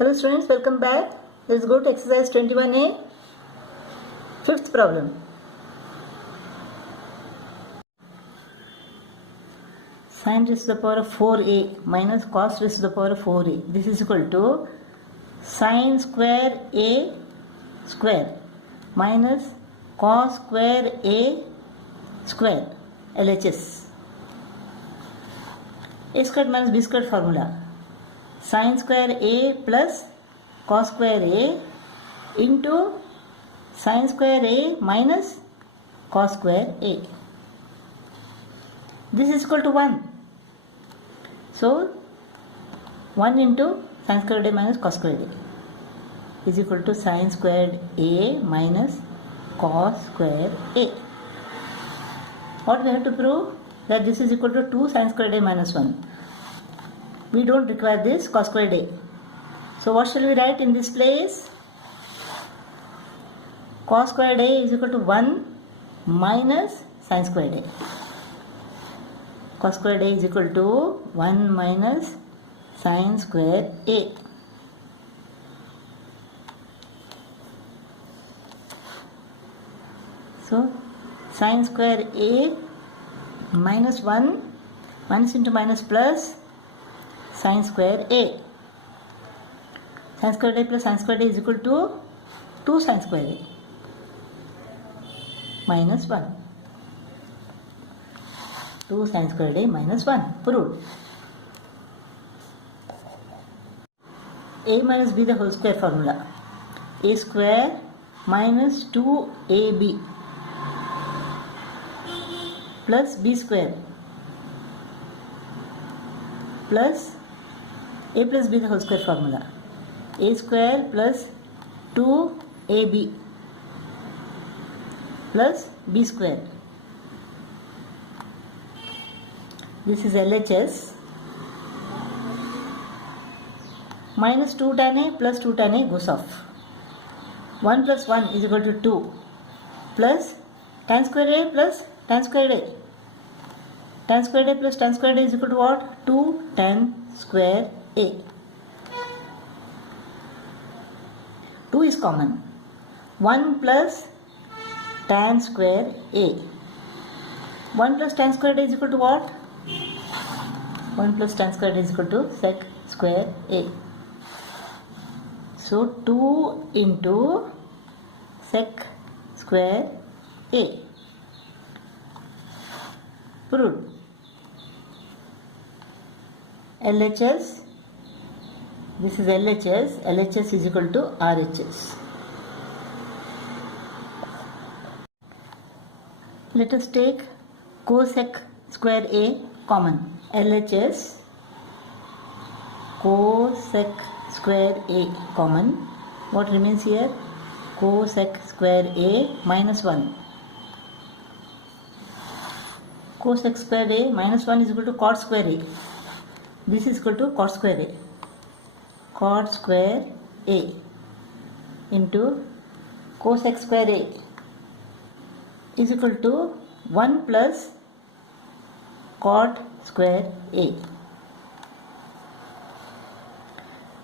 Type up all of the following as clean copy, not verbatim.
Hello students, welcome back. Let's go to exercise 21A. Fifth problem. Sin raised to the power of 4a minus cos raised to the power of 4a. This is equal to sin square a square minus cos square a square LHS. A squared minus b squared formula. Sin square a plus cos square a into sin square a minus cos square a. This is equal to 1. So 1 into sin squared a minus cos squared a is equal to sin squared a minus cos square a. What we have to prove? That this is equal to 2 sin squared a minus 1. We don't require this cos squared a. So what shall we write in this place? Cos squared a is equal to 1 minus sin squared a. Cos squared a is equal to 1 minus sin square a. So sin square a minus 1, minus into minus plus sin square a. Sin square a plus sin square a is equal to 2 sin square a minus 1. 2 sin square a minus 1. Proved. A minus b the whole square formula. A square minus 2ab plus b square plus a plus b the whole square formula. A square plus 2ab plus b square. This is LHS. Minus 2 tan a plus 2 tan a goes off. 1 plus 1 is equal to 2 plus tan square a plus tan square a. Tan square a plus tan square a is equal to what? 2 tan square a. 2 is common. 1 plus tan square a. 1 plus tan square a is equal to what? 1 plus tan square a is equal to sec square a. So 2 into sec square a. Proved. LHS. This is LHS. LHS is equal to RHS. Let us take cosec square a common. LHS cosec square a common. What remains here? Cosec square a minus 1. Cosec square a minus 1 is equal to cot square a. This is equal to cot square a. Cot square a into cosec square a is equal to 1 plus cot square a.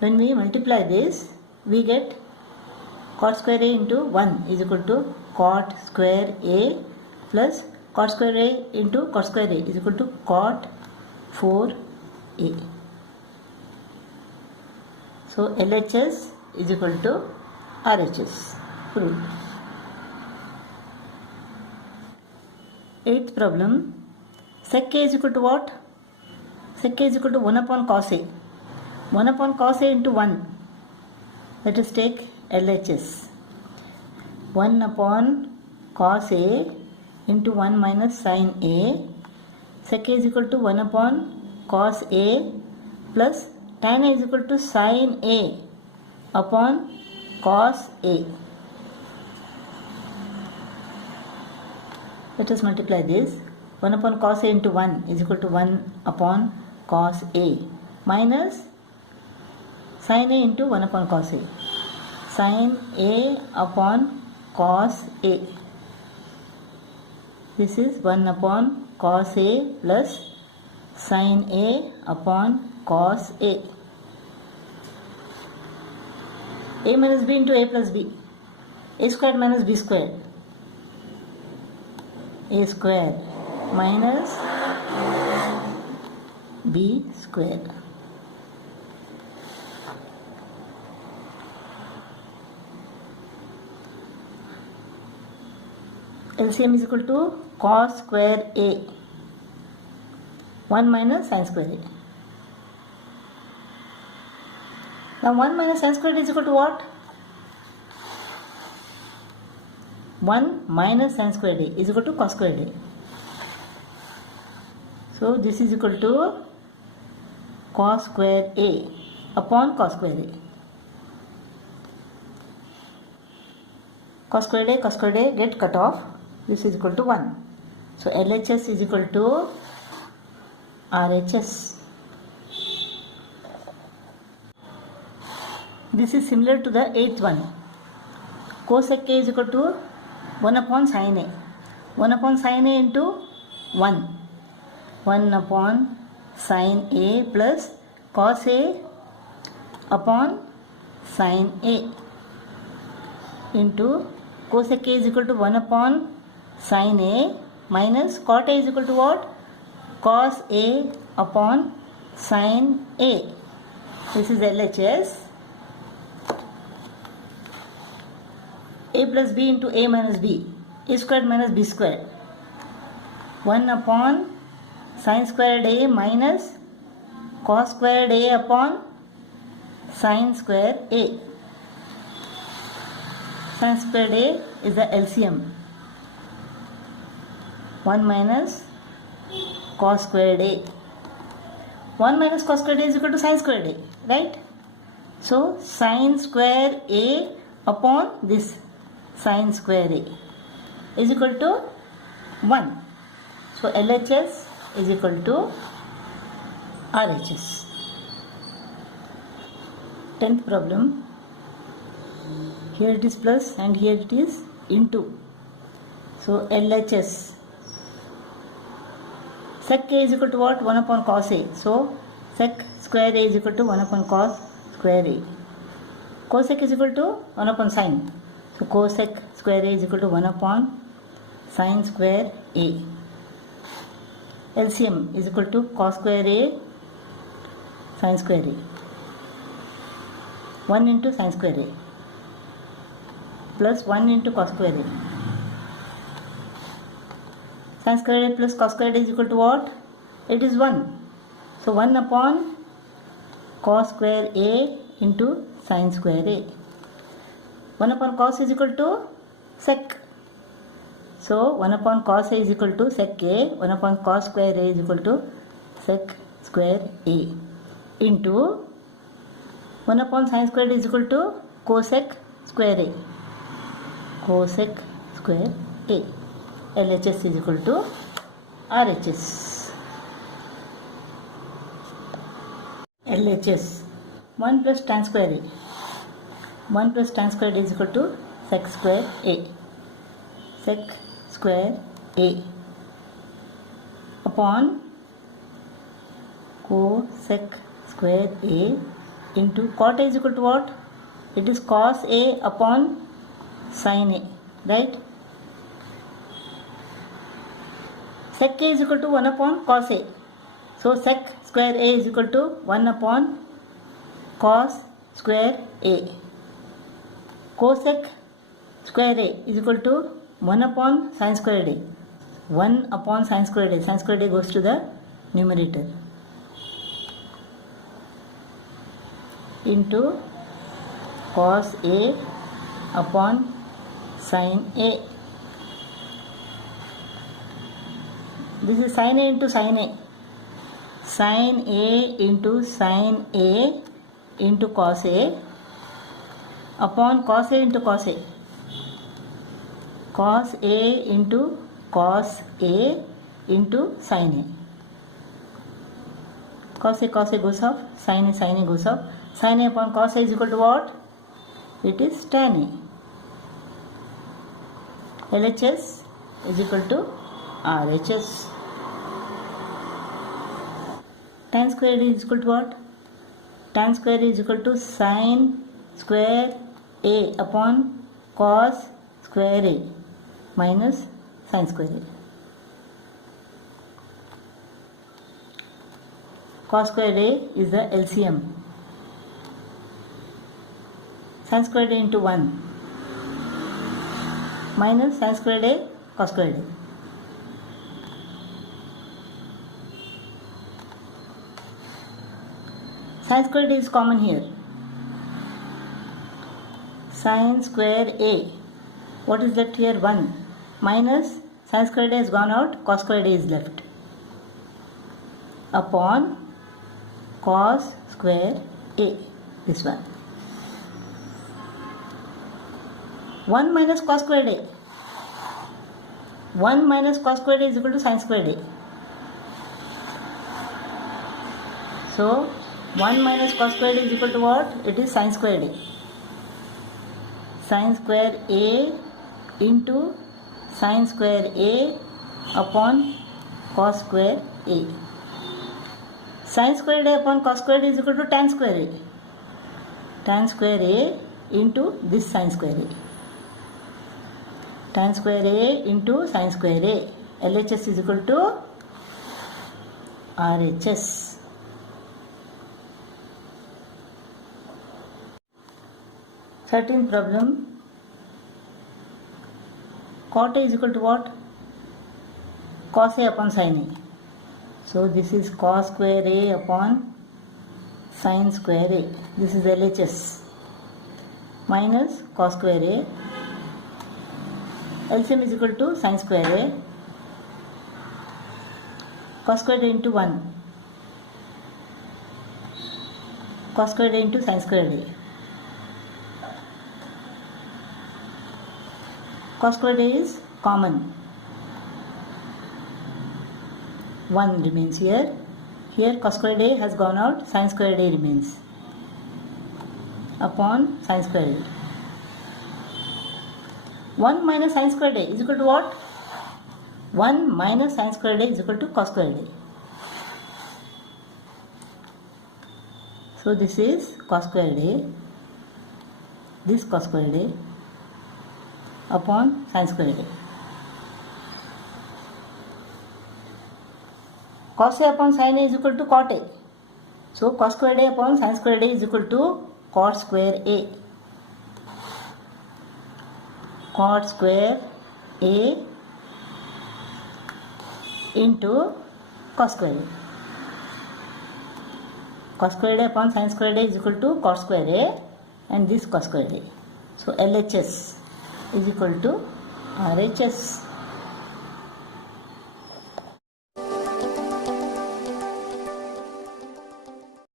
When we multiply this, we get cot square a into 1 is equal to cot square a plus cot square a into cot square a is equal to cot 4a. So LHS is equal to RHS. Proved. Eighth problem. Sec a is equal to what? Sec a is equal to 1 upon cos a. 1 upon cos a into 1. Let us take LHS. 1 upon cos a into 1 minus sin a. Sec a is equal to 1 upon cos a plus tan a is equal to sin a upon cos a. Let us multiply this. 1 upon cos a into 1 is equal to 1 upon cos a minus sin a into 1 upon cos a. Sin a upon cos a. This is 1 upon cos a plus sin a upon cos a. A minus B into A plus B. A squared minus B squared. A squared minus B squared. LCM is equal to cos square A. 1 minus sin square A. Now 1 minus sin squared is equal to what? 1 minus sin squared A is equal to cos squared A. So this is equal to cos square A upon cos square A. Cos squared A get cut off. This is equal to 1. So LHS is equal to RHS. This is similar to the 8th one. Cosec A is equal to 1 upon sin A. 1 upon sin A into 1. 1 upon sin A plus cos A upon sin A into cosec A is equal to 1 upon sin A minus cot A is equal to what? Cos A upon sin A. This is LHS. A plus B into A minus B. A squared minus B squared. 1 upon sin squared A minus cos squared A upon sin square A. Sin squared A is the LCM. 1 minus cos squared A. 1 minus cos squared A is equal to sin squared A, right? So sin square A upon this sin square A is equal to 1. So LHS is equal to RHS. 10th problem. Here it is plus and here it is into. So LHS. Sec A is equal to what? 1 upon cos A. So sec square A is equal to 1 upon cos square A. Cosec is equal to 1 upon sin. So cosec square A is equal to 1 upon sin square A. LCM is equal to cos square A sin square A. 1 into sin square A plus 1 into cos square A. Sin square A plus cos square A is equal to what? It is 1. So 1 upon cos square A into sin square A. 1 upon cos is equal to sec. So 1 upon cos A is equal to sec A. 1 upon cos square A is equal to sec square A into 1 upon sin square A is equal to cosec square A. Cosec square A. LHS is equal to RHS. LHS 1 plus tan square A. 1 plus tan square A is equal to sec square A. Sec square A upon cosec square A into cot A is equal to what? It is cos A upon sin A, right? Sec A is equal to 1 upon cos A. So sec square A is equal to 1 upon cos square A. Cosec square A is equal to 1 upon sin square A. 1 upon sin square A. Sin square A goes to the numerator. Into cos A upon sin A. This is sin A into sin A. Sin A into sin A into cos A upon cos A into cos A. Cos A into cos A into sin A. Cos A goes off, sin A goes off. Sin A upon cos A is equal to what? It is tan A. LHS is equal to RHS. Tan square is equal to what? Tan square is equal to sin square a upon cos square a minus sin square a. Cos square a is the LCM. Sin square a into 1 minus sin square a cos square a. Sin square a is common here. Sin square a, what is left here? 1 minus sin square a has gone out, cos square a is left, upon cos square a, this one. 1 minus cos square a, 1 minus cos square a is equal to sin square a. So 1 minus cos square a is equal to what? It is sin square a. Sin square a into sin square a upon cos square a. Sin square a upon cos square a is equal to tan square a. Tan square a into this sin square a. Tan square a into sin square a. LHS is equal to RHS. 13th problem. Cot A is equal to what? Cos A upon sin A. So this is cos square A upon sin square A. This is LHS. Minus cos square A. LCM is equal to sin square A. Cos square A into 1. Cos square A into sin square A. Cos square A is common. 1 remains here. Here cos square A has gone out, sin square A remains. Upon sin square A. 1 minus sin square A is equal to what? 1 minus sin square A is equal to cos square A. So this is cos square A. This cos square A upon sin square A. Cos A upon sin A is equal to cot A. So cos square A upon sin square A is equal to cot square A. Cot square A into cos square A. Cos square A upon sin square A is equal to cot square A and this cos square A. So LHS is equal to RHS.